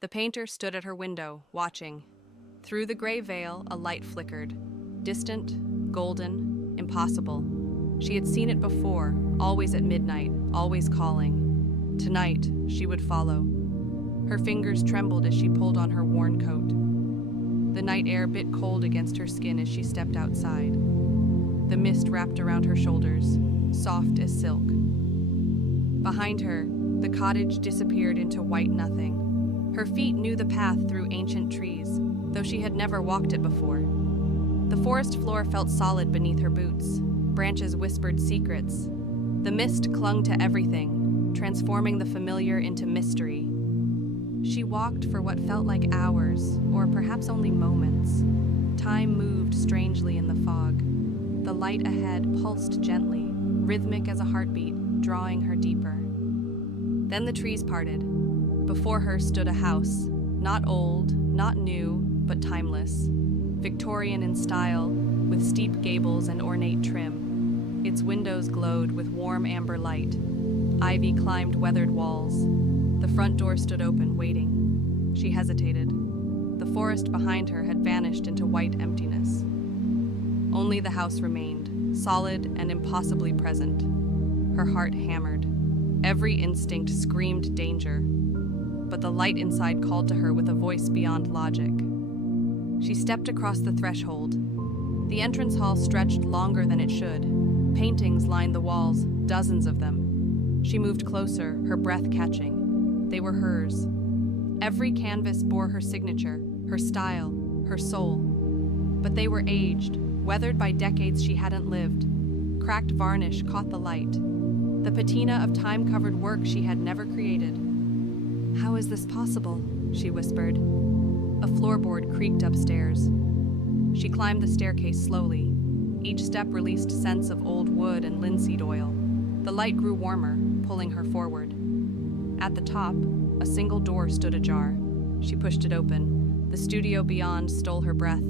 The painter stood at her window, watching. Through the gray veil, a light flickered. Distant, golden, impossible. She had seen it before, always at midnight, always calling. Tonight, she would follow. Her fingers trembled as she pulled on her worn coat. The night air bit cold against her skin as she stepped outside. The mist wrapped around her shoulders, soft as silk. Behind her, the cottage disappeared into white nothing. Her feet knew the path through ancient trees, though she had never walked it before. The forest floor felt solid beneath her boots. Branches whispered secrets. The mist clung to everything, transforming the familiar into mystery. She walked for what felt like hours, or perhaps only moments. Time moved strangely in the fog. The light ahead pulsed gently, rhythmic as a heartbeat, drawing her deeper. Then the trees parted. Before her stood a house, not old, not new, but timeless. Victorian in style, with steep gables and ornate trim. Its windows glowed with warm amber light. Ivy climbed weathered walls. The front door stood open, waiting. She hesitated. The forest behind her had vanished into white emptiness. Only the house remained, solid and impossibly present. Her heart hammered. Every instinct screamed danger. But the light inside called to her with a voice beyond logic. She stepped across the threshold. The entrance hall stretched longer than it should. Paintings lined the walls, dozens of them. She moved closer, her breath catching. They were hers. Every canvas bore her signature, her style, her soul. But they were aged, weathered by decades she hadn't lived. Cracked varnish caught the light. The patina of time-covered work she had never created. "How is this possible?" she whispered. A floorboard creaked upstairs. She climbed the staircase slowly. Each step released scents of old wood and linseed oil. The light grew warmer, pulling her forward. At the top, a single door stood ajar. She pushed it open. The studio beyond stole her breath.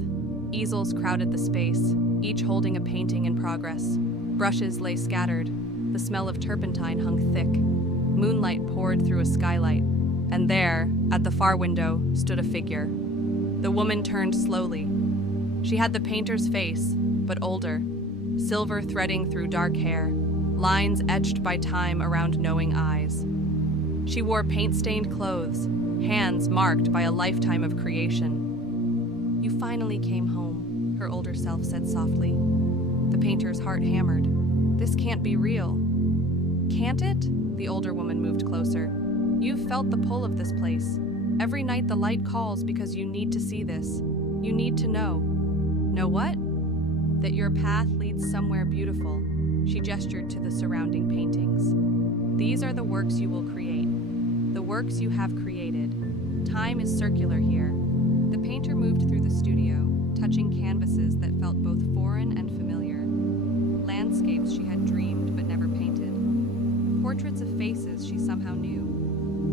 Easels crowded the space, each holding a painting in progress. Brushes lay scattered. The smell of turpentine hung thick. Moonlight poured through a skylight. And there, at the far window, stood a figure. The woman turned slowly. She had the painter's face, but older, silver threading through dark hair, lines etched by time around knowing eyes. She wore paint-stained clothes, hands marked by a lifetime of creation. "You finally came home," her older self said softly. The painter's heart hammered. "This can't be real." "Can't it?" The older woman moved closer. "You've felt the pull of this place. Every night the light calls because you need to see this. You need to know." "Know what?" "That your path leads somewhere beautiful." She gestured to the surrounding paintings. "These are the works you will create. The works you have created. Time is circular here." The painter moved through the studio, touching canvases that felt both foreign and familiar. Landscapes she had dreamed but never painted. Portraits of faces she somehow knew.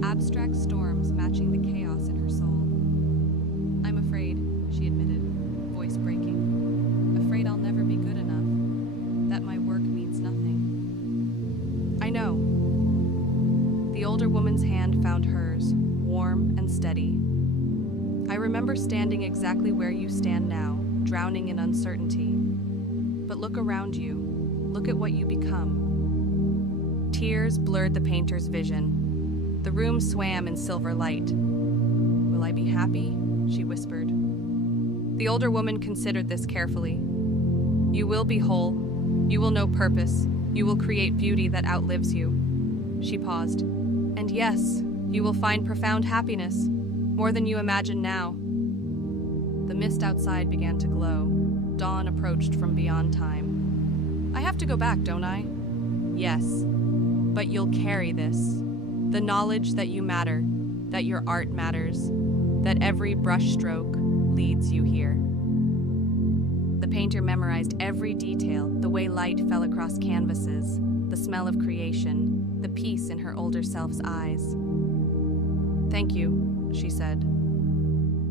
Abstract storms matching the chaos in her soul. "I'm afraid," she admitted, voice breaking. "Afraid I'll never be good enough. That my work means nothing." "I know." The older woman's hand found hers, warm and steady. "I remember standing exactly where you stand now, drowning in uncertainty. But look around you. Look at what you become." Tears blurred the painter's vision. The room swam in silver light. "Will I be happy?" she whispered. The older woman considered this carefully. "You will be whole. You will know purpose. You will create beauty that outlives you." She paused. "And yes, you will find profound happiness, more than you imagine now." The mist outside began to glow. Dawn approached from beyond time. "I have to go back, don't I?" "Yes, but you'll carry this. The knowledge that you matter, that your art matters, that every brushstroke leads you here." The painter memorized every detail, the way light fell across canvases, the smell of creation, the peace in her older self's eyes. "Thank you," she said.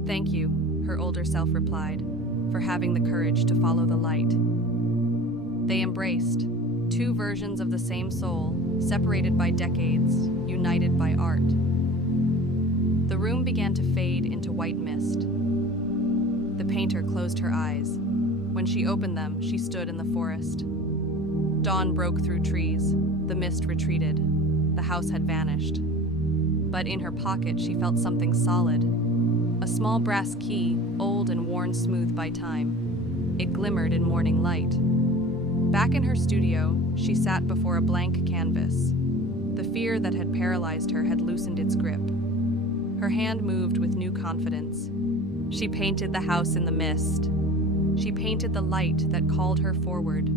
"Thank you," her older self replied, "for having the courage to follow the light." They embraced, two versions of the same soul, separated by decades, united by art. The room began to fade into white mist. The painter closed her eyes. When she opened them, she stood in the forest. Dawn broke through trees. The mist retreated. The house had vanished. But in her pocket, she felt something solid. A small brass key, old and worn smooth by time. It glimmered in morning light. Back in her studio, she sat before a blank canvas. The fear that had paralyzed her had loosened its grip. Her hand moved with new confidence. She painted the house in the mist. She painted the light that called her forward.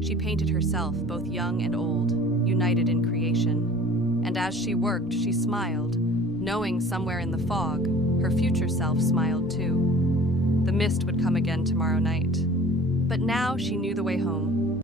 She painted herself, both young and old, united in creation. And as she worked, she smiled, knowing somewhere in the fog, her future self smiled too. The mist would come again tomorrow night. But now she knew the way home.